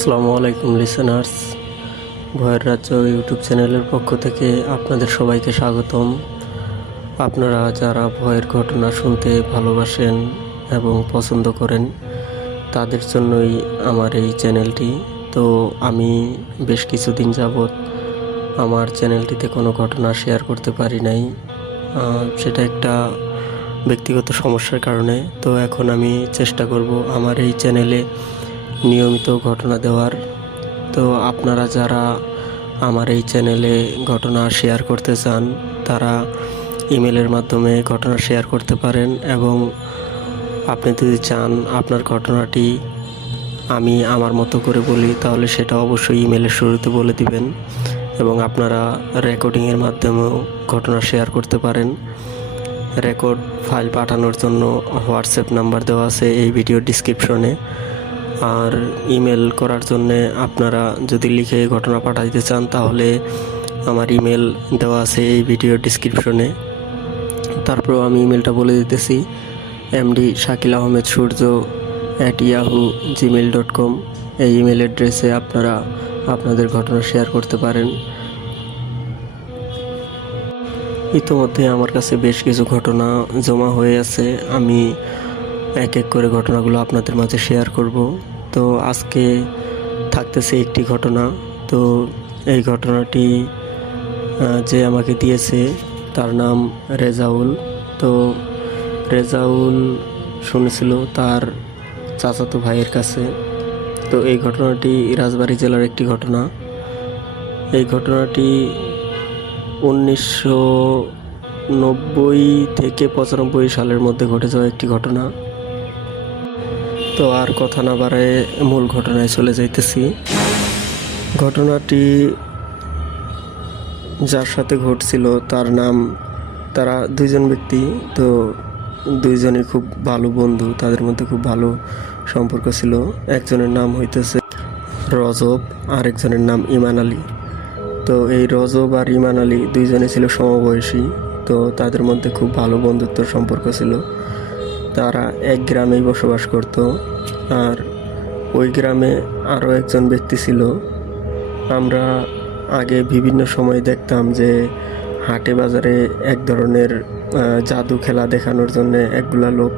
আসসালামু আলাইকুম লিসেনার্স ভয়ের রাজ্য ইউটিউব চ্যানেলের পক্ষ থেকে আপনাদের সবাইকে স্বাগতম। আপনারা যারা ভয়ের ঘটনা শুনতে ভালোবাসেন এবং পছন্দ করেন, তাদের জন্যই আমার এই চ্যানেলটি। তো আমি বেশ কিছুদিন যাবৎ আমার চ্যানেলটিতে কোনো ঘটনা শেয়ার করতে পারি নাই। সেটা একটা ব্যক্তিগত সমস্যার কারণে। তো এখন আমি চেষ্টা করব আমার এই চ্যানেলে নিয়মিত ঘটনা দেওয়ার। তো আপনারা যারা আমার এই চ্যানেলে ঘটনা শেয়ার করতে চান, তারা ইমেলের মাধ্যমে ঘটনা শেয়ার করতে পারেন এবং আপনি যদি চান আপনার ঘটনাটি আমি আমার মতো করে বলি, তাহলে সেটা অবশ্যই ইমেলের শুরুতে বলে দিবেন এবং আপনারা রেকর্ডিংয়ের মাধ্যমেও ঘটনা শেয়ার করতে পারেন। রেকর্ড ফাইল পাঠানোর জন্য হোয়াটসঅ্যাপ নাম্বার দেওয়া আছে এই ভিডিও ডিসক্রিপশনে আর ইমেল করার জন্যে আপনারা যদি লিখে ঘটনা পাঠাইতে চান, তাহলে আমার ইমেল দেওয়া আছে এই ভিডিও ডিসক্রিপশনে তারপর আমি ইমেলটা বলে দিতেছি MD Shakil Ahmed Surya at Yahoo Gmail dot com এই ইমেল অ্যাড্রেসে আপনারা আপনাদের ঘটনা শেয়ার করতে পারেন। ইতিমধ্যে আমার কাছে বেশ কিছু ঘটনা জমা হয়ে আছে। আমি এক এক করে ঘটনাগুলো আপনাদের মাঝে শেয়ার করব। তো আজকে থাকতেছে একটি ঘটনা। তো এই ঘটনাটি যে আমাকে দিয়েছে তার নাম রেজাউল। তো রেজাউল শুনেছিল তার চাচাতো ভাইয়ের কাছে। তো এই ঘটনাটি রাজবাড়ী জেলার একটি ঘটনা। এই ঘটনাটি উনিশশো নব্বই থেকে পঁচানব্বই সালের মধ্যে ঘটে যাওয়া একটি ঘটনা। তো আর কথা না বাড়ায় মূল ঘটনায় চলে যাইতেছি। ঘটনাটি যার সাথে ঘটছিল, তার নাম তারা দুইজন ব্যক্তি, তো দুইজনই খুব ভালো বন্ধু, তাদের মধ্যে খুব ভালো সম্পর্ক ছিল। একজনের নাম হইতেছে রজব আর একজনের নাম ইমান আলী। তো এই রজব আর ইমান আলী দুইজনে ছিল সমবয়সী, তো তাদের মধ্যে খুব ভালো বন্ধুত্বর সম্পর্ক ছিল। তারা এক গ্রামেই বসবাস করত। আর ওই গ্রামে আরও একজন ব্যক্তি ছিল। আমরা আগে বিভিন্ন সময় দেখতাম যে হাটে বাজারে এক ধরনের জাদু খেলা দেখানোর জন্য একগুলা লোক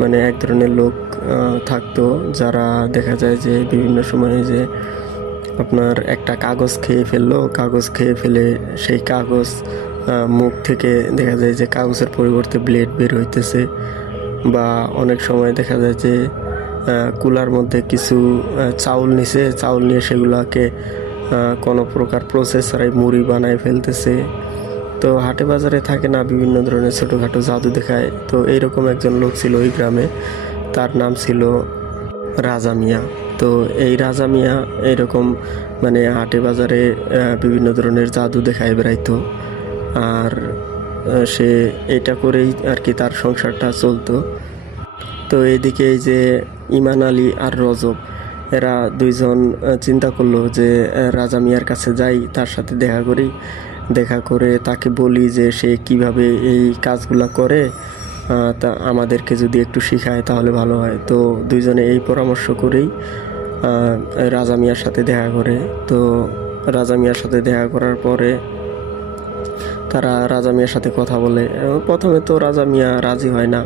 মানে এক ধরনের লোক থাকতো, যারা দেখা যায় যে বিভিন্ন সময়ে যে আপনার একটা কাগজ খেয়ে ফেলল, কাগজ খেয়ে ফেলে সেই কাগজ মুখ থেকে দেখা যায় যে কাগজের পরিবর্তে ব্লেড বের হইতেছে। বা অনেক সময় দেখা যায় যে কুলার মধ্যে কিছু চাউল নিছে, চাউল নিয়ে সেগুলোকে কোনো প্রকার প্রসেস ছাড়াই মুড়ি বানায় ফেলতেছে। তো হাটে বাজারে থাকে না, বিভিন্ন ধরনের ছোটোখাটো জাদু দেখায়। তো এইরকম একজন লোক ছিল ওই গ্রামে, তার নাম ছিল রাজা মিয়া। তো এই রাজা মিয়া এইরকম মানে হাটে বাজারে বিভিন্ন ধরনের জাদু দেখায় বেড়াইতো। আর সে এটা করেই আর কি তার সংসারটা চলতো। তো এইদিকে এই যে ইমান আলী আর রজব, এরা দুইজন চিন্তা করল যে রাজা মিয়ার কাছে যাই, তার সাথে দেখা করি। দেখা করে তাকে বলি যে, সে কীভাবে এই কাজগুলা করে তা আমাদেরকে যদি একটু শেখায় তাহলে ভালো হয়। তো দুইজনে এই পরামর্শ করেই রাজা মিয়ার সাথে দেখা করে। তো রাজা মিয়ার সাথে দেখা করার পরে তারা রাজা মিয়ার সাথে কথা বলে। প্রথমে তো রাজা মিয়া রাজি হয় না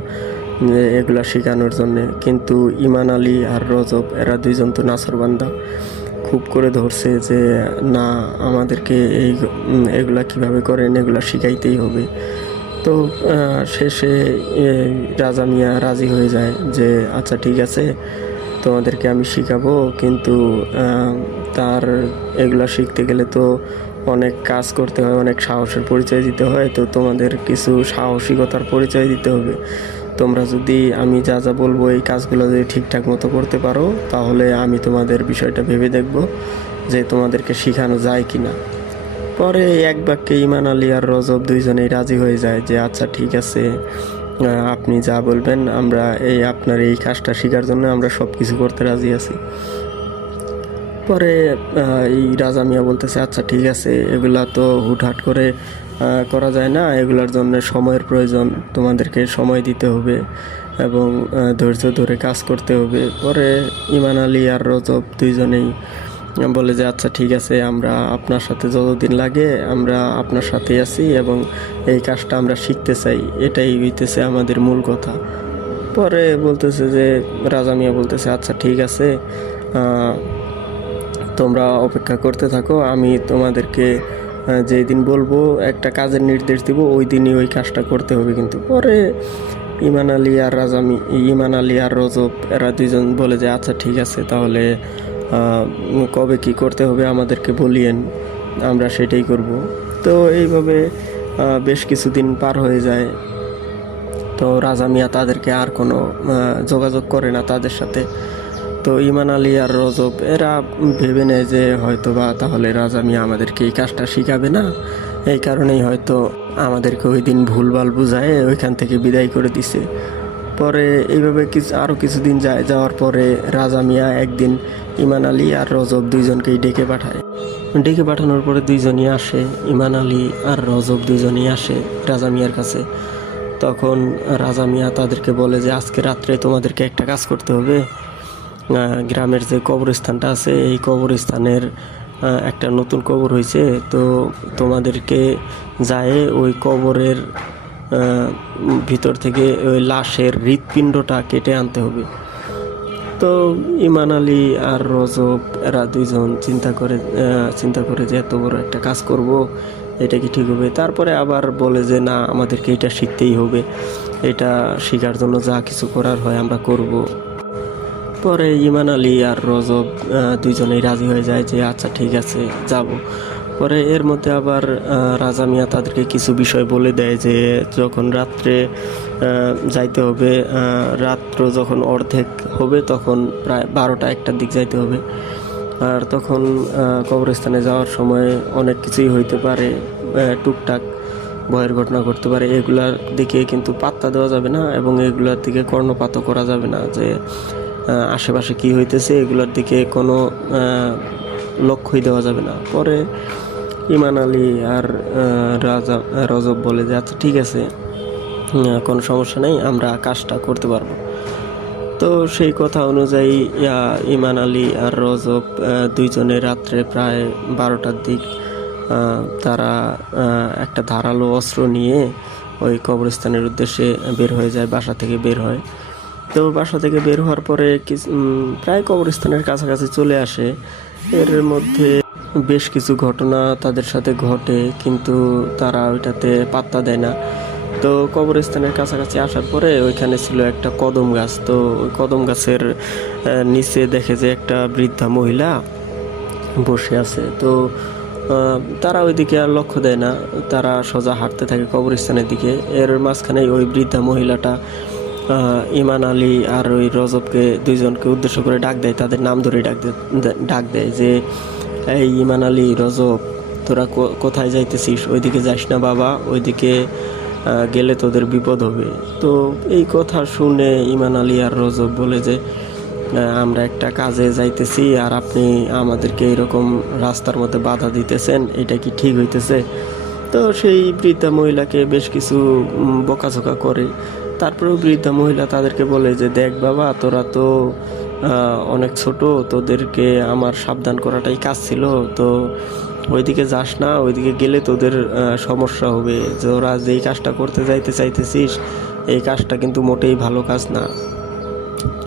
এগুলা শেখানোর জন্যে। কিন্তু ইমান আলী আর রজব, এরা দুইজন তো নাসরবান্দা খুব করে ধরছে যে, না, আমাদেরকে এই এগুলা কীভাবে করেন? এগুলা শিখাইতেই হবে। তো শেষে রাজা মিয়া রাজি হয়ে যায় যে আচ্ছা ঠিক আছে, তোমাদেরকে আমি শিখাবো। কিন্তু তার এগুলা শিখতে গেলে তো অনেক কাজ করতে হয়, অনেক সাহসের পরিচয় দিতে হয়, তো তোমাদের কিছু সাহসিকতার পরিচয় দিতে হবে। তোমরা যদি আমি যা যা বলব এই কাজগুলো যদি ঠিকঠাক মতো করতে পারো, তাহলে আমি তোমাদের বিষয়টা ভেবে দেখব যে তোমাদেরকে শেখানো যায় কি না পরে এক বাক্যে ইমান আলী আর রজব দুইজনেই রাজি হয়ে যায় যে আচ্ছা ঠিক আছে আপনি যা বলবেন, আমরা এই আপনার এই কাজটা শেখার জন্য আমরা সব কিছু করতে রাজি আছি। পরে এই রাজা মিয়া বলতেছে আচ্ছা ঠিক আছে, এগুলা তো হুটহাট করে করা যায় না। এগুলার জন্য সময়ের প্রয়োজন। তোমাদেরকে সময় দিতে হবে এবং ধৈর্য ধরে কাজ করতে হবে। পরে ইমান আলী আর রজব দুইজনেই বলে যে আচ্ছা ঠিক আছে, আমরা আপনার সাথে যতদিন লাগে, আমরা আপনার সাথে আছি এবং এই কাজটা আমরা শিখতে চাই। এটাই হইতেছে আমাদের মূল কথা। পরে বলতেছে যে, রাজা মিয়া বলতেছে আচ্ছা ঠিক আছে তোমরা অপেক্ষা করতে থাকো, আমি তোমাদেরকে যেই দিন বলব, একটা কাজের নির্দেশ দিব, ওই দিনই ওই কাজটা করতে হবে কিন্তু। পরে ইমান আলী আর রাজামি ইমান আলী আর রজব, এরা দুজন বলে যে আচ্ছা ঠিক আছে, তাহলে কবে কি করতে হবে আমাদেরকে বলিয়েন, আমরা সেটাই করব। তো এইভাবে বেশ কিছুদিন পার হয়ে যায়। তো রাজা মিয়া তাদেরকে আর কোনো যোগাযোগ করে না তাদের সাথে। তো ইমান আলী আর রজব, এরা ভেবে নেয় যে হয়তো বা তাহলে রাজা মিয়া আমাদেরকে এই কাজটা শিখাবে না। এই কারণেই হয়তো আমাদেরকে ওই দিন ভুলভাল বুঝায়, ওইখান থেকে বিদায় করে দিছে। পরে এইভাবে কিছু আরও কিছুদিন যায়, যাওয়ার পরে রাজা মিয়া একদিন ইমান আলী আর রজব দুইজনকেই ডেকে পাঠায়। ডেকে পাঠানোর পরে দুইজনই আসে, ইমান আলী আর রজব দুইজনই আসে রাজা মিয়ার কাছে। তখন রাজা মিয়া তাদেরকে বলে যে, আজকে রাত্রে তোমাদেরকে একটা কাজ করতে হবে। গ্রামের যে কবরস্থানটা আছে, এই কবরস্থানের একটা নতুন কবর হয়েছে তো তোমাদেরকে যায় ওই কবরের ভিতর থেকে ওই লাশের হৃৎপিণ্ডটা কেটে আনতে হবে। তো ইমান আলী আর রজব, এরা দুইজন চিন্তা করে চিন্তা করে যে এত বড় একটা কাজ করব, এটা কি ঠিক হবে? তারপরে আবার বলে যে, না, আমাদেরকে এটা শিখতেই হবে। এটা শেখার জন্য যা কিছু করার হয় আমরা করব। পরে ইমান আলী আর রজব আহ, দুইজনেই রাজি হয়ে যায় যে আচ্ছা ঠিক আছে যাব। পরে এর মধ্যে আবার রাজা মিয়া তাদেরকে কিছু বিষয় বলে দেয় যে যখন রাত্রে যাইতে হবে রাত্র যখন অর্ধেক হবে তখন প্রায় বারোটা একটার দিক যাইতে হবে। আর তখন কবরস্থানে যাওয়ার সময় অনেক কিছুই হইতে পারে টুকটাক ভয়ের ঘটনা ঘটতে পারে। এগুলার দিকে কিন্তু পাত্তা দেওয়া যাবে না এবং এগুলার দিকে কর্ণপাতও করা যাবে না যে আশেপাশে কি হইতেছে, এগুলোর দিকে কোনো লক্ষ্যই দেওয়া যাবে না। পরে ইমান আলী আর রাজা, রজব বলে যে আচ্ছা ঠিক আছে কোনো সমস্যা নেই, আমরা কাজটা করতে পারব। তো সেই কথা অনুযায়ী ইমান আলী আর রজব দুইজনে রাত্রে প্রায় বারোটার দিক তারা একটা ধারালো অস্ত্র নিয়ে ওই কবরস্থানের উদ্দেশ্যে বের হয়ে যায়, বাসা থেকে বের হয়। তো বাসা থেকে বের হওয়ার পরে প্রায় কবরস্থানের কাছাকাছি চলে আসে। এর মধ্যে বেশ কিছু ঘটনা তাদের সাথে ঘটে, কিন্তু তারা ওইটাতে পাত্তা দেয় না। তো কবরস্থানের কাছাকাছি আসার পরে ওইখানে ছিল একটা কদম গাছ। তো ওই কদম গাছের নিচে দেখে যে একটা বৃদ্ধা মহিলা বসে আছে। তো তারা ওইদিকে আর লক্ষ্য দেয় না। তারা সোজা হাঁটতে থাকে কবরস্থানের দিকে। এর মাঝখানে ওই বৃদ্ধা মহিলাটা ইমান আলী আর ওই রজবকে দুইজনকে উদ্দেশ্য করে ডাক দেয়, তাদের নাম ধরে ডাক ডাক দেয় যে, এই ইমান আলী, রজব, তোরা কোথায় যাইতেছিস? ওইদিকে যাস না বাবা, ওইদিকে গেলে তোদের বিপদ হবে। তো এই কথা শুনে ইমান আলী আর রজব বলে যে আমরা একটা কাজে যাইতেছি আর আপনি আমাদেরকে এরকম রাস্তার মধ্যে বাধা দিতেছেন, এটা কি ঠিক হইতেছে? তো সেই বৃদ্ধা মহিলাকে বেশ কিছু বকাঝকা করে। তারপরেও বৃদ্ধা মহিলা তাদেরকে বলে যে, দেখ বাবা, তোরা তো অনেক ছোট, তোদেরকে আমার সাবধান করাটাই কাজ ছিল, তো ওইদিকে যাস না, ওইদিকে গেলে তোদের সমস্যা হবে। যে ওরা যেই কাজটা করতে যাইতে চাইতেছিস, এই কাজটা কিন্তু মোটেই ভালো কাজ না।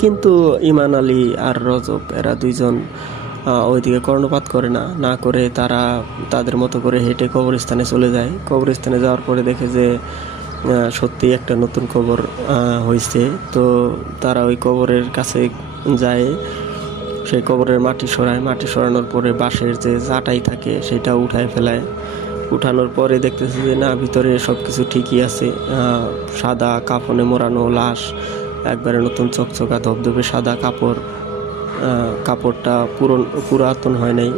কিন্তু ইমান আলী আর রজব, এরা দুইজন ওইদিকে কর্ণপাত করে না। না করে তারা তাদের মতো করে হেঁটে কবরস্থানে চলে যায়। কবরস্থানে যাওয়ার পরে দেখে যে সত্যি একটা নতুন কবর হয়েছে তো তারা ওই কবরের কাছে যায়। সেই কবরের মাটি সরায়। মাটি সরানোর পরে বাঁশের যে জাটাই থাকে, সেটা উঠায় ফেলায়। উঠানোর পরে দেখতেছে যে, না, ভিতরে সব কিছু ঠিকই আছে। সাদা কাফনে মোড়ানো লাশ, একবারে নতুন চকচকা ধবধবে সাদা কাপড়। কাপড়টা পুরন, পুরাতন হয় নাই।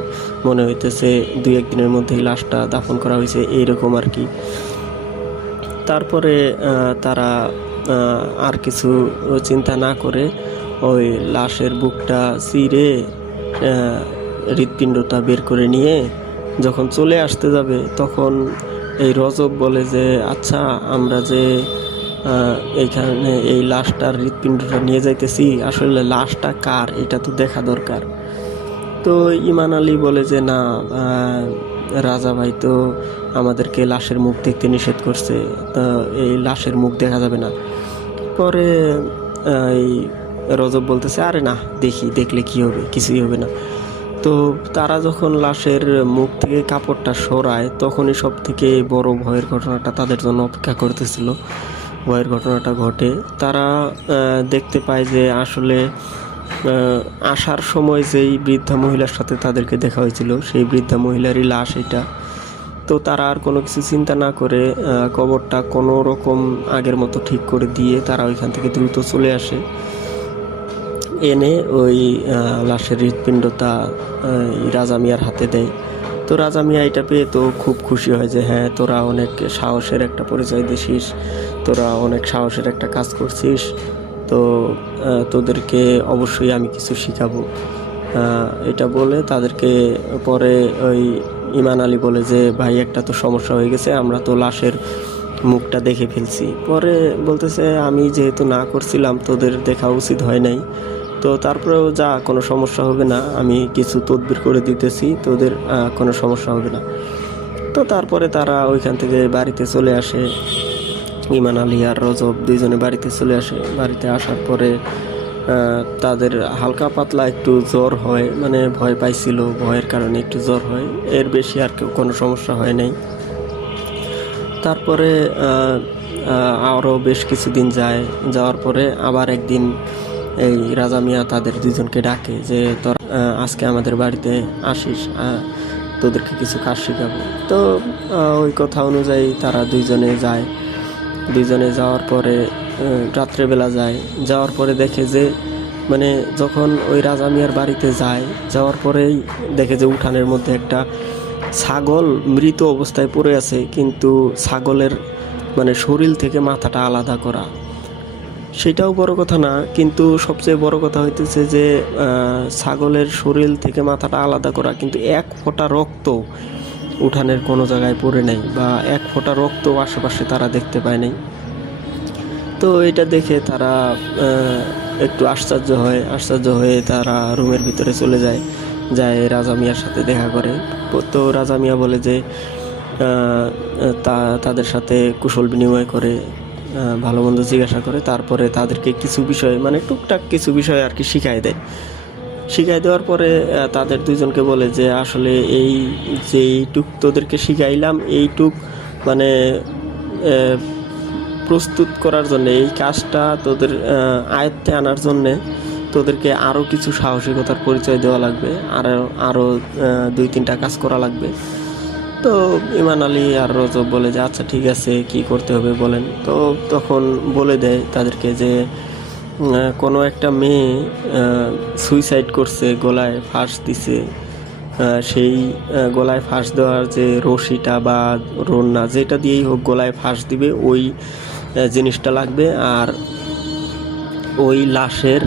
মনে হইতেছে দুই একদিনের মধ্যেই লাশটা দাফন করা হয়েছে এইরকম আর কি। তারপরে তারা আর কিছু চিন্তা না করে ওই লাশের বুকটা চিরে হৃৎপিণ্ডটা বের করে নিয়ে যখন চলে আসতে যাবে, তখন এই রজব বলে যে আচ্ছা আমরা যে এইখানে এই লাশটার হৃৎপিণ্ডটা নিয়ে যাইতেছি, আসলে লাশটা কার? এটা তো দেখা দরকার। তো ইমান আলী বলে যে, না রাজা ভাই তো আমাদেরকে লাশের মুখ দেখতে নিষেধ করছে, তো এই লাশের মুখ দেখা যাবে না। পরে এই রজব বলতেছে, আরে না, দেখি, দেখলে কি হবে, কিছুই হবে না। তো তারা যখন লাশের মুখ থেকে কাপড়টা সরায়, তখনই সব থেকে বড় ভয়ের ঘটনাটা তাদের জন্য অপেক্ষা করতেছিল। ভয়ের ঘটনাটা ঘটে। তারা দেখতে পায় যে আসলে আসার সময় যেই বৃদ্ধা মহিলার সাথে তাদেরকে দেখা হয়েছিল, সেই বৃদ্ধা মহিলারই লাশ এটা। তো তারা আর কোনো কিছু চিন্তা না করে কবরটা কোনো রকম আগের মতো ঠিক করে দিয়ে তারা ওইখান থেকে দ্রুত চলে আসে। এনে ওই লাশের হৃৎপিণ্ডটা রাজা মিয়ার হাতে দেয়। তো রাজা মিয়া এটা পেয়ে তো খুব খুশি হয় যে হ্যাঁ তোরা অনেক সাহসের একটা পরিচয় দিছিস, তোরা অনেক সাহসের একটা কাজ করছিস তো তোদেরকে অবশ্যই আমি কিছু শিখাবো। এটা বলে তাদেরকে পরে ওই ইমান আলী বলে যে, ভাই, একটা তো সমস্যা হয়ে গেছে, আমরা তো লাশের মুখটা দেখে ফেলছি। পরে বলতেছে, আমি যেহেতু না করছিলাম, তোদের দেখা উচিত হয় নাই। তো তারপরেও যা, কোনো সমস্যা হবে না, আমি কিছু তদবির করে দিতেছি, তোদের কোনো সমস্যা হবে না। তো তারপরে তারা ওইখান থেকে বাড়িতে চলে আসে। ইমান আলী আর রজব দুইজনে বাড়িতে চলে আসে। বাড়িতে আসার পরে তাদের হালকা পাতলা একটু জ্বর হয় মানে ভয় পাইছিল, ভয়ের কারণে একটু জ্বর হয়। এর বেশি আর কেউ কোনো সমস্যা হয় নাই। তারপরে আরও বেশ কিছুদিন যায়। যাওয়ার পরে আবার একদিন এই রাজা মিয়া তাদের দুজনকে ডাকে যে, তোর আজকে আমাদের বাড়িতে আসিস তোদেরকে কিছু কাজ শেখাবো। তো ওই কথা অনুযায়ী তারা দুইজনে যায়। দুইজনে যাওয়ার পরে রাত্রেবেলা যায়। যাওয়ার পরে দেখে যে মানে যখন ওই রাজা মিয়ার বাড়িতে যায়, যাওয়ার পরেই দেখে যে উঠানের মধ্যে একটা ছাগল মৃত অবস্থায় পড়ে আছে, কিন্তু ছাগলের মানে শরীর থেকে মাথাটা আলাদা করা। সেটাও বড় কথা না, কিন্তু সবচেয়ে বড় কথা হইতেছে যে ছাগলের শরীর থেকে মাথাটা আলাদা করা, কিন্তু এক ফোঁটা রক্ত উঠানের কোনো জায়গায় পড়ে নেই বা এক ফোঁটা রক্ত আশেপাশে তারা দেখতে পায় নাই। তো এটা দেখে তারা একটু আশ্চর্য হয়, আশ্চর্য হয়ে তারা রুমের ভিতরে চলে যায় যায় রাজা মিয়ার সাথে দেখা করে। তো রাজা মিয়া বলে যে তা, তাদের সাথে কুশল বিনিময় করে ভালো মন্দ জিজ্ঞাসা করে, তারপরে তাদেরকে কিছু বিষয় মানে টুকটাক কিছু বিষয় আর কি শিখাই দেয়। শিখাই দেওয়ার পরে তাদের দুজনকে বলে যে, আসলে এই যে এইটুক তোদেরকে শিখাইলাম, এইটুক মানে প্রস্তুত করার জন্য, এই কাজটা তোদের আয়ত্তে আনার জন্যে তোদেরকে আরও কিছু সাহসিকতার পরিচয় দেওয়া লাগবে আরও আরও দুই তিনটা কাজ করা লাগবে। তো ইমান আলী আর রজব বলে যে আচ্ছা ঠিক আছে, কি করতে হবে বলেন। তো তখন বলে দেয় তাদেরকে যে কোনো একটা মেয়ে সুইসাইড করছে, গলায় ফাঁস দিছে। সেই গলায় ফাঁস দেওয়ার যে রশিটা বা রন্না যেটা দিয়েই হোক গলায় ফাঁস দিবে, ওই জিনিসটা লাগবে। আর ওই লাশের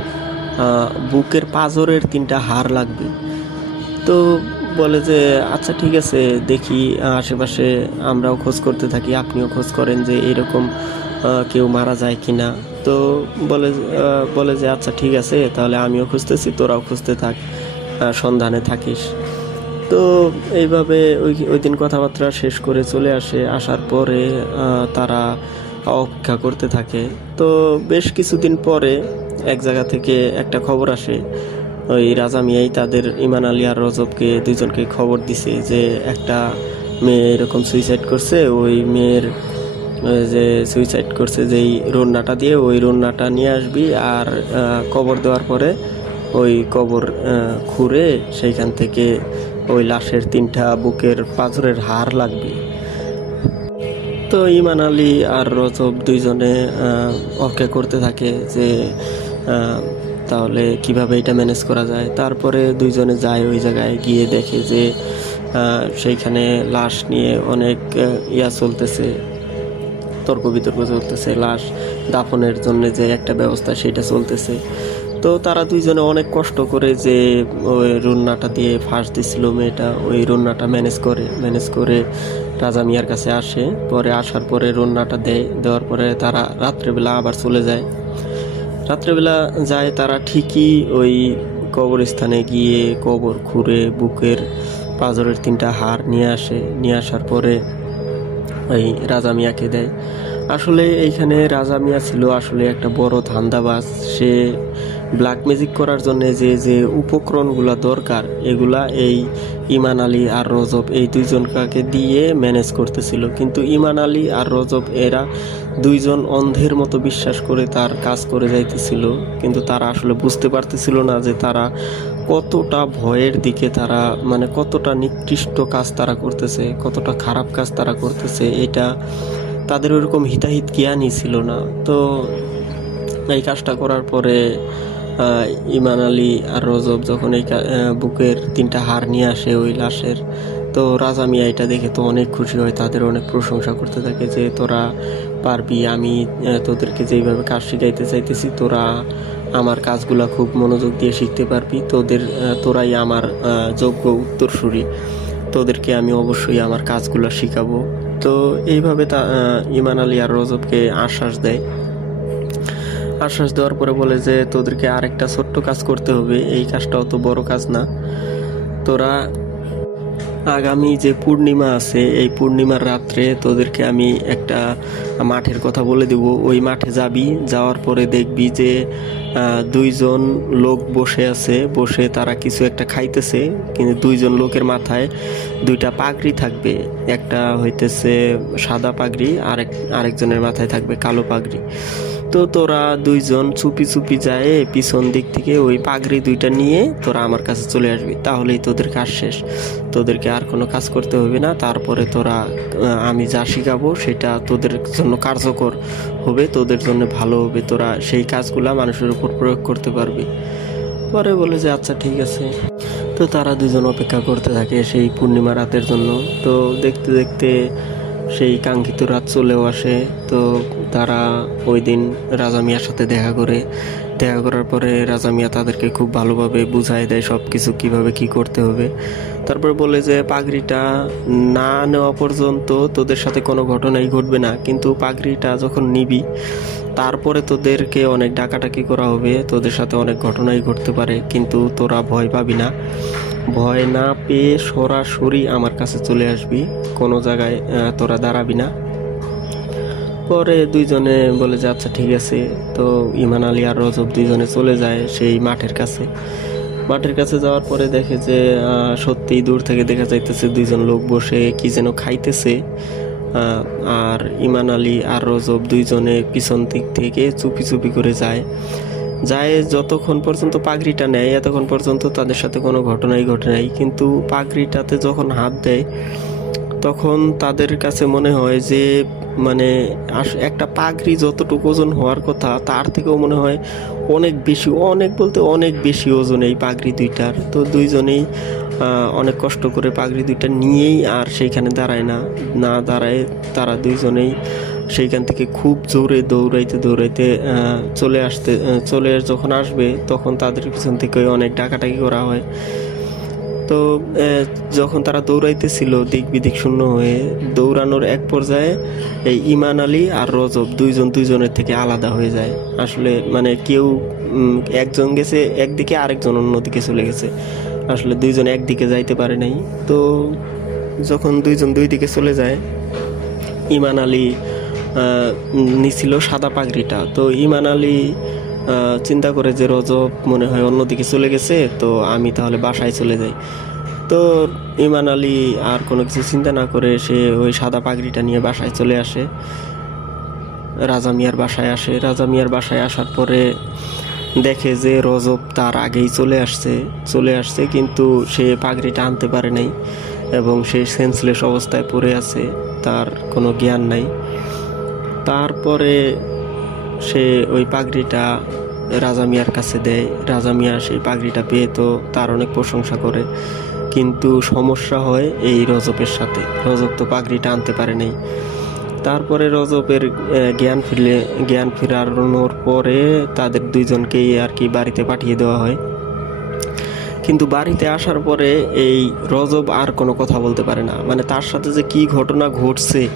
বুকের পাঁজরের তিনটা হার লাগবে। তো বলে যে আচ্ছা ঠিক আছে, দেখি, আশেপাশে আমরাও খোঁজ করতে থাকি, আপনিও খোঁজ করেন যে এরকম কেউ মারা যায় কি না তো বলে বলে যে আচ্ছা ঠিক আছে, তাহলে আমিও খুঁজতেছি, তোরাও খুঁজতে থাক সন্ধানে থাকিস। তো এইভাবে ওই ওই দিন কথাবার্তা শেষ করে চলে আসে। আসার পরে তারা অপেক্ষা করতে থাকে। তো বেশ কিছুদিন পরে এক জায়গা থেকে একটা খবর আসে ওই রাজা মিয়াই তাদের ইমান আলী আর রজবকে দুজনকে খবর দিছে যে একটা মেয়ে এরকম সুইসাইড করছে, ওই মেয়ের যে সুইসাইড করছে, যেই রন্নাটা দিয়ে ওই রন্নাটা নিয়ে আসবি আর কবর দেওয়ার পরে ওই কবর খুঁড়ে সেইখান থেকে ওই লাশের তিনটা বুকের পাঁজরের হাড় লাগবে। তো ইমান আলী আর রজব দুইজনে অপেক্ষা করতে থাকে যে তাহলে কীভাবে এটা ম্যানেজ করা যায়? তারপরে দুইজনে যায় ওই জায়গায়, গিয়ে দেখে যে সেইখানে লাশ নিয়ে অনেক ইয়া চলতেছে, তর্ক বিতর্ক চলতেছে। লাশ দাফনের জন্য যে একটা ব্যবস্থা সেটা চলতেছে। তো তারা দুইজনে অনেক কষ্ট করে যে, ওই রুন্নাটা দিয়ে ফাঁস দিছিল মেয়েটা, ওই রুন্নাটা ম্যানেজ করে ম্যানেজ করে রাজা মিয়ার কাছে আসে। পরে আসার পরে রুন্নাটা দেয়, দেওয়ার পরে তারা রাত্রেবেলা আবার চলে যায়। রাত্রেবেলা যায় তারা ঠিকই ওই কবরস্থানে গিয়ে কবর খুঁড়ে বুকের পাঁজরের তিনটা হার নিয়ে আসে, নিয়ে আসার পরে ওই রাজা মিয়াকে দেয়। আসলে এইখানে রাজা মিয়া ছিল আসলে একটা বড় ধান্দাবাজ। সে ব্ল্যাক ম্যাজিক করার জন্য যে যে উপকরণগুলো দরকার, এগুলা এই ইমান আলী আর রজব এই দুইজনকে দিয়ে ম্যানেজ করতেছিল। কিন্তু ইমান আলী আর রজব এরা দুইজন অন্ধের মতো বিশ্বাস করে তার কাজ করে যাইতেছিল। কিন্তু তারা আসলে বুঝতে পারতেছিল না যে তারা কতটা ভয়ের দিকে তারা মানে কতটা নিকৃষ্ট কাজ তারা করতেছে, কতটা খারাপ কাজ তারা করতেছে, এটা তাদের ওরকম হিতাহিত জ্ঞানই ছিল না। তো এই কাজটা করার পরে ইমান আলী আর রজব যখন এই বুকের তিনটা হার নিয়ে আসে ওই লাশের, তো রাজা মিয়া এটা দেখে তো অনেক খুশি হয়, তাদের অনেক প্রশংসা করতে থাকে যে তোরা পারবি, আমি তোদেরকে যেইভাবে কাজ শিখাইতে চাইতেছি, তোরা আমার কাজগুলা খুব মনোযোগ দিয়ে শিখতে পারবি, তোদের তোরাই আমার যোগ্য উত্তরসূরি, তোদেরকে আমি অবশ্যই আমার কাজগুলো শিখাবো। তো এইভাবে তা ইমান আলী আর রজবকে আশ্বাস দেয়। আশ্বাস দেওয়ার পরে বলে যে, তোদেরকে আরেকটা ছোট্ট কাজ করতে হবে। এই কাজটা অত বড় কাজ না। তোরা আগামী যে পূর্ণিমা আছে, এই পূর্ণিমার রাত্রে তোদেরকে আমি একটা মাঠের কথা বলে দেব। ওই মাঠে যাবি, যাওয়ার পরে দেখবি যে দুইজন লোক বসে আছে, বসে তারা কিছু একটা খাইতেছে, কিন্তু দুইজন লোকের মাথায় দুইটা পাগড়ি থাকবে। একটা হইতেছে সাদা পাগড়ি, আরেক, আরেকজনের মাথায় থাকবে কালো পাগড়ি। তো তোরা দুইজন চুপি চুপি যায় পিছন দিক থেকে ওই পাগড়ি দুইটা নিয়ে তোরা আমার কাছে চলে আসবি, তাহলেই তোদের কাজ শেষ। তোদেরকে আর কোনো কাজ করতে হবে না, তারপরে তোরা আমি যা শিখাবো সেটা তোদের জন্য কার্যকর হবে, তোদের জন্য ভালো হবে, তোরা সেই কাজগুলা মানুষের উপর প্রয়োগ করতে পারবি। পরে বলে যে আচ্ছা ঠিক আছে। তো তারা দুজন অপেক্ষা করতে থাকে সেই পূর্ণিমা রাতের জন্য। তো দেখতে দেখতে সেই কাঙ্ক্ষিত রাত চলেও আসে। তো তারা ওই দিন রাজা মিয়ার সাথে দেখা করে। দেখা করার পরে রাজা মিয়া তাদেরকে খুব ভালোভাবে বুঝাই দেয় সব কিছু কীভাবে কী করতে হবে। তারপর বলে যে, পাগড়িটা না নেওয়া পর্যন্ত তোদের সাথে কোনো ঘটনাই ঘটবে না। কিন্তু পাগড়িটা যখন নিবি, তারপরে তোদেরকে অনেক ডাকাটাকি করা হবে। তোদের সাথে অনেক ঘটনাই ঘটতে পারে। কিন্তু তোরা ভয় পাবি না। ভয় না পেয়ে সরাসরি আমার কাছে চলে আসবি। কোনো জায়গায় তোরা দাঁড়াবি না। পরে দুইজনে বলে যে আচ্ছা ঠিক আছে। তো ইমান আলী আর রজব দুইজনে চলে যায় সেই মাঠের কাছে। মাঠের কাছে যাওয়ার পরে দেখে যে সত্যিই দূর থেকে দেখা যাইতেছে দুইজন লোক বসে কি যেন খাইতেছে। আর ইমান আলী আর রজব দুইজনে পিছন দিক থেকে চুপি চুপি করে যায়। যায় যতক্ষণ পর্যন্ত পাগড়িটা নেয়, এতক্ষণ পর্যন্ত তাদের সাথে কোনো ঘটনাই ঘটে নাই। কিন্তু পাগড়িটাতে যখন হাত দেয়, তখন তাদের কাছে মনে হয় যে মানে একটা পাগড়ি যতটুকু ওজন হওয়ার কথা, তার থেকেও মনে হয় অনেক বেশি, অনেক বলতে অনেক বেশি ওজন এই পাগড়ি দুইটার। তো দুইজনেই অনেক কষ্ট করে পাগড়ি দুইটা নিয়েই আর সেইখানে দাঁড়ায় না। না দাঁড়ায় তারা দুইজনেই সেইখান থেকে খুব জোরে দৌড়াইতে দৌড়াইতে চলে আসতে চলে যখন আসবে, তখন তাদের পিছন থেকে অনেক ডাকাটাকি করা হয়। তো যখন তারা দৌড়াইতেছিল, দিক বিদিক শূন্য হয়ে দৌড়ানোর এক পর্যায়ে এই ইমান আলী আর রজব দুইজন দুইজনের থেকে আলাদা হয়ে যায়। আসলে মানে কেউ একজন গেছে একদিকে, আরেকজন অন্যদিকে চলে গেছে। আসলে দুইজন একদিকে যাইতে পারে নাই। তো, যখন দুইজন দুই দিকে চলে যায়, ইমান আলী নিছিল সাদা পাগড়িটা। তো ইমান আলী চিন্তা করে যে রজব মনে হয় অন্যদিকে চলে গেছে, তো আমি তাহলে বাসায় চলে যাই। তো ইমান আলী আর কোনো কিছু চিন্তা না করে সে ওই সাদা পাগড়িটা নিয়ে বাসায় চলে আসে। রাজা মিয়ার বাসায় আসে। রাজা মিয়ার বাসায় আসার পরে দেখে যে রজব তার আগেই চলে আসছে চলে আসছে, কিন্তু সে পাগড়িটা আনতে পারে নাই এবং সে সেন্সলেস অবস্থায় পড়ে আছে, তার কোনো জ্ঞান নাই। তারপরে সে ওই পাগড়িটা রাজা মিয়ার কাছে দেয়। রাজা মিয়া সেই পাগড়িটা পেয়ে তো তার অনেক প্রশংসা করে। কিন্তু সমস্যা হয় এই রজবের সাথে। রজব তো পাগড়িটা আনতে পারে নাই। তারপরে রজবের জ্ঞান ফিরলে, জ্ঞান ফেরানোর পরে তাদের দুইজনকেই আর কি বাড়িতে পাঠিয়ে দেওয়া হয়। কিন্তু বাড়িতে আসার পরে এই রজব আর কোনো কথা বলতে পারে না। মানে তার সাথে যে কি ঘটনা ঘটছে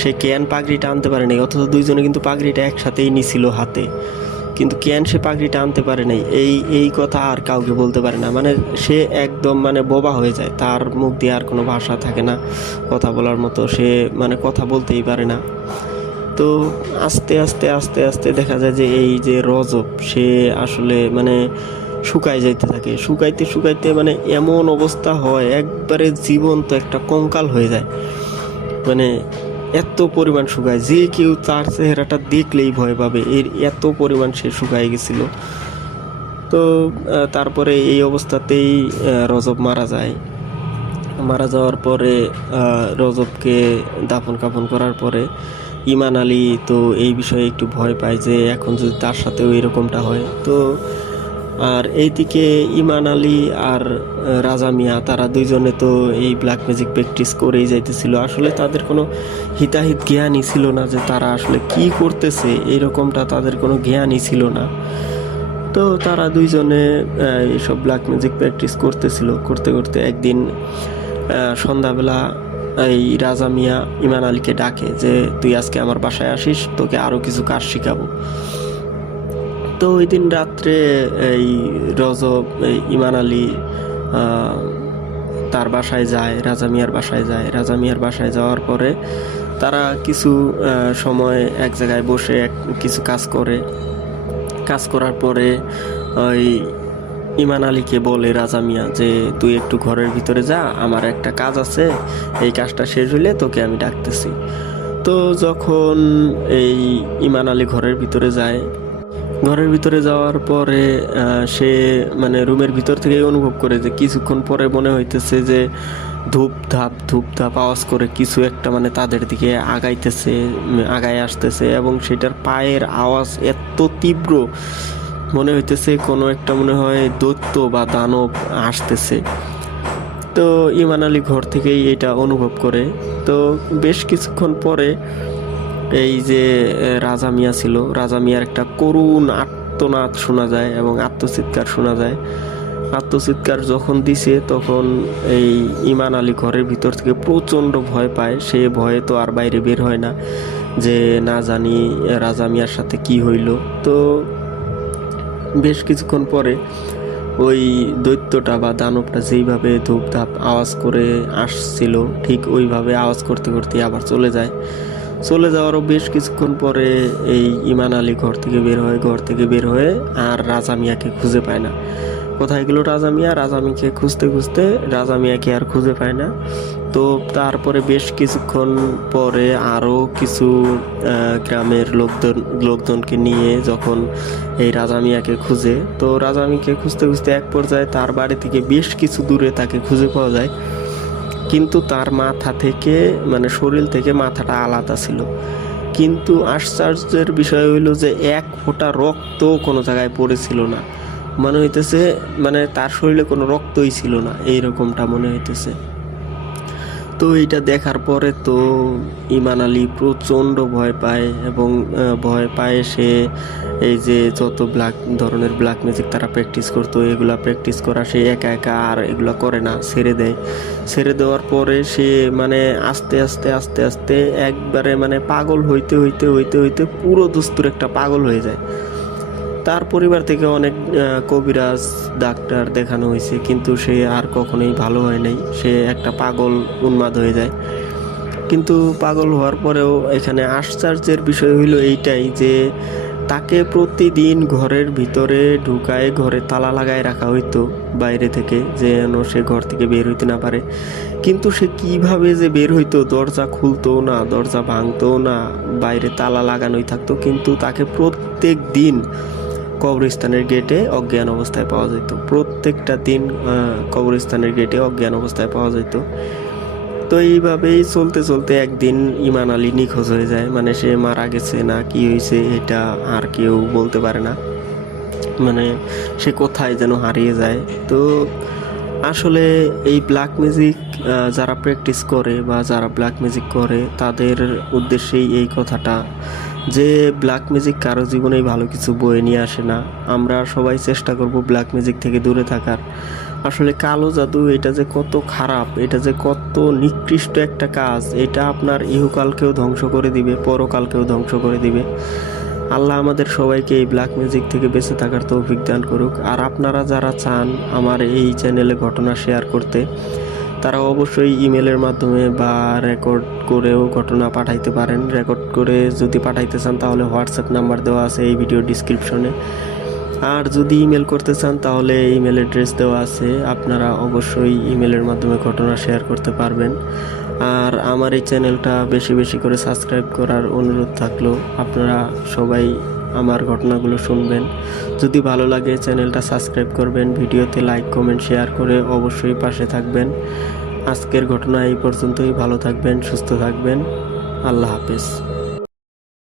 সে ক্যান পাগড়িটা আনতে পারেনি অথচ দুইজনে কিন্তু পাগড়িটা একসাথেই নিছিল হাতে। কিন্তু ক্যান সে পাগড়িটা আনতে পারে নাই, এই এই কথা আর কাউকে বলতে পারে না। মানে সে একদম মানে বোবা হয়ে যায়, তার মুখ দিয়ে আর কোনো ভাষা থাকে না, কথা বলার মতো, সে মানে কথা বলতেই পারে না। তো আস্তে আস্তে আস্তে আস্তে দেখা যায় যে এই যে রজব, সে আসলে মানে শুকায় যাইতে থাকে। শুকাইতে শুকাইতে মানে এমন অবস্থা হয়, একবারে জীবন্ত একটা কঙ্কাল হয়ে যায়। মানে এত পরিমাণ শুকায়। যে কেউ তার চেহারাটা দেখলেই ভয় পাবে। এর এত পরিমাণ সে শুকায় গেছিল। তো তারপরে এই অবস্থাতেই রজব মারা যায়। মারা যাওয়ার পরে রজবকে দাফন কাফন করার পরে ইমান আলী তো এই বিষয়ে একটু ভয় পায় যে এখন যদি তার সাথেও এরকমটা হয়। তো আর এইদিকে ইমান আলী আর রাজা মিয়া, তারা দুইজনে তো এই ব্ল্যাক ম্যাজিক প্র্যাকটিস করেই যাইতেছিল। আসলে তাদের কোনো হিতাহিত জ্ঞানই ছিল না যে তারা আসলে কি করতেছে, এইরকমটা তাদের কোনো জ্ঞানই ছিল না। তো তারা দুইজনে এইসব ব্ল্যাক ম্যাজিক প্র্যাকটিস করতেছিল। করতে করতে একদিন সন্ধ্যাবেলা এই রাজা মিয়া ইমান আলীকে ডাকে যে, তুই আজকে আমার বাসায় আসিস, তোকে আরও কিছু কাজ শিখাবো। তো ওই দিন রাত্রে এই রজব ইমান আলী তার বাসায় যায়, রাজা মিয়ার বাসায় যায়। রাজা মিয়ার বাসায় যাওয়ার পরে তারা কিছু সময় এক জায়গায় বসে এক- কিছু কাজ করে। কাজ করার পরে ওই ইমান আলীকে বলে রাজা মিয়া যে, তুই একটু ঘরের ভিতরে যা, আমার একটা কাজ আছে, এই কাজটা শেষ হইলে তোকে আমি ডাকতেছি। তো যখন এই ইমান আলী ঘরের ভিতরে যায় ঘরের ভিতরে যাওয়ার পরে সে মানে রুমের ভিতর থেকে অনুভব করে যে কিছুক্ষণ পরে মনে হইতেছে যে ধূপ ধাপ ধূপ ধাপ আওয়াজ করে কিছু একটা মানে তাদের দিকে আগাইতেছে আগায় আসতেছে এবং সেটার পায়ের আওয়াজ এত তীব্র, মনে হইতেছে কোনো একটা মনে হয় দৈত্য বা দানব আসতেছে। তো ইমান আলী ঘর থেকেই এটা অনুভব করে। তো বেশ কিছুক্ষণ পরে এই যে রাজা মিয়া ছিল, রাজা মিয়ার একটা করুণ আত্মনাদ শোনা যায় এবং আত্মচিৎকার শোনা যায়। আত্মচিৎকার যখন দিছে, তখন এই ইমান আলী ঘরের ভিতর থেকে প্রচণ্ড ভয় পায়। সে ভয়ে তো আর বাইরে বের হয় না যে, না জানি রাজা মিয়ার সাথে কি হইল। তো বেশ কিছুক্ষণ পরে ওই দৈত্যটা বা দানবটা যেইভাবে ধূপধাপ আওয়াজ করে আসছিল, ঠিক ওইভাবে আওয়াজ করতে করতে আবার চলে যায়। চলে যাওয়ারও বেশ কিছুক্ষণ পরে এই ইমান আলী ঘর থেকে বের হয়, ঘর থেকে বের হয়ে আর রাজা মিয়াকে খুঁজে পায় না। কোথায় গেল রাজা মিয়া? রাজা মিয়াকে খুঁজতে খুঁজতে রাজা মিয়াকে আর খুঁজে পায় না। তো তারপরে বেশ কিছুক্ষণ পরে আরও কিছু গ্রামের লোকজন, লোকজনকে নিয়ে যখন এই রাজা মিয়াকে খুঁজে, তো রাজা মিয়াকে খুঁজতে খুঁজতে এক পর্যায়ে তার বাড়ি থেকে বেশ কিছু দূরে তাকে খুঁজে পাওয়া যায়। কিন্তু তার মাথা থেকে মানে শরীর থেকে মাথাটা আলাদা ছিল। কিন্তু আশ্চর্যের বিষয় হইল যে এক ফোঁটা রক্ত কোনো জায়গায় পড়েছিল না। মনে হইতেছে মানে তার শরীরে কোনো রক্তই ছিল না, এইরকমটা মনে হইতেছে। তো এইটা দেখার পরে তো ইমান আলী প্রচণ্ড ভয় পায় এবং ভয় পায় সে এই যে যত ব্ল্যাক ধরনের ব্ল্যাক ম্যাজিক তারা প্র্যাকটিস করতো, এগুলা প্র্যাকটিস করা সে একা একা আর এগুলা করে না, ছেড়ে দেয়। ছেড়ে দেওয়ার পরে সে মানে আস্তে আস্তে আস্তে আস্তে একবারে মানে পাগল হইতে হইতে হইতে হইতে পুরো দুস্তুর একটা পাগল হয়ে যায়। তার পরিবার থেকে অনেক কবিরাজ, ডাক্তার দেখানো হয়েছে, কিন্তু সে আর কখনোই ভালো হয় নাই। সে একটা পাগল উন্মাদ হয়ে যায়। কিন্তু পাগল হওয়ার পরেও এখানে আশ্চর্যের বিষয় হইল এইটাই যে তাকে প্রতিদিন ঘরের ভিতরে ঢুকায়, ঘরে তালা লাগায় রাখা হইতো বাইরে থেকে যে যেন সে ঘর থেকে বের হইতে না পারে। কিন্তু সে কীভাবে যে বের হইতো, দরজা খুলতো না, দরজা ভাঙতো না, বাইরে তালা লাগানোই থাকতো, কিন্তু তাকে প্রত্যেক দিন কবরস্থানের গেটে অজ্ঞান অবস্থায় পাওয়া যেত প্রত্যেকটা দিন কবরস্থানের গেটে অজ্ঞান অবস্থায় পাওয়া যেত তো এইভাবেই চলতে চলতে একদিন ইমান আলী নিখোঁজ হয়ে যায়। মানে সে মারা গেছে না কি হয়েছে এটা আর কেউ বলতে পারে না। মানে সে কোথায় যেন হারিয়ে যায়। তো আসলে এই ব্ল্যাক মিউজিক যারা প্র্যাকটিস করে বা যারা ব্ল্যাক মিউজিক করে, তাদের উদ্দেশ্যেই এই কথাটা যে ব্ল্যাক মিউজিক কারও জীবনেই ভালো কিছু বয়ে নিয়ে আসে না। আমরা সবাই চেষ্টা করব ব্ল্যাক মিউজিক থেকে দূরে থাকার। আসলে কালো জাদু, এটা যে কত খারাপ, এটা যে কত নিকৃষ্ট একটা কাজ, এটা আপনার ইহুকালকেও ধ্বংস করে দিবে, পরকালকেও ধ্বংস করে দিবে। আল্লাহ আমাদের সবাইকে এই ব্ল্যাক মিউজিক থেকে বেঁচে থাকার তৌফিক দান করুক। আর আপনারা যারা চান আমার এই চ্যানেলে ঘটনা শেয়ার করতে, তারা অবশ্যই ইমেলের মাধ্যমে বা রেকর্ড করেও ঘটনা পাঠাইতে পারেন। রেকর্ড করে যদি পাঠাইতে চান, তাহলে হোয়াটসঅ্যাপ নাম্বার দেওয়া আছে এই ভিডিও ডিসক্রিপশনে আর যদি ইমেল করতে চান, তাহলে ইমেল অ্যাড্রেস দেওয়া আছে। আপনারা অবশ্যই ইমেলের মাধ্যমে ঘটনা শেয়ার করতে পারবেন। আর আমার এই চ্যানেলটা বেশি বেশি করে সাবস্ক্রাইব করার অনুরোধ থাকল, আপনারা সবাই আমার ঘটনাগুলো শুনবেন। যদি ভালো লাগে চ্যানেলটা সাবস্ক্রাইব করবেন, ভিডিওতে লাইক কমেন্ট শেয়ার করে অবশ্যই পাশে থাকবেন। আজকের ঘটনা এই পর্যন্তই, ভালো থাকবেন, সুস্থ থাকবেন। আল্লাহ হাফেজ।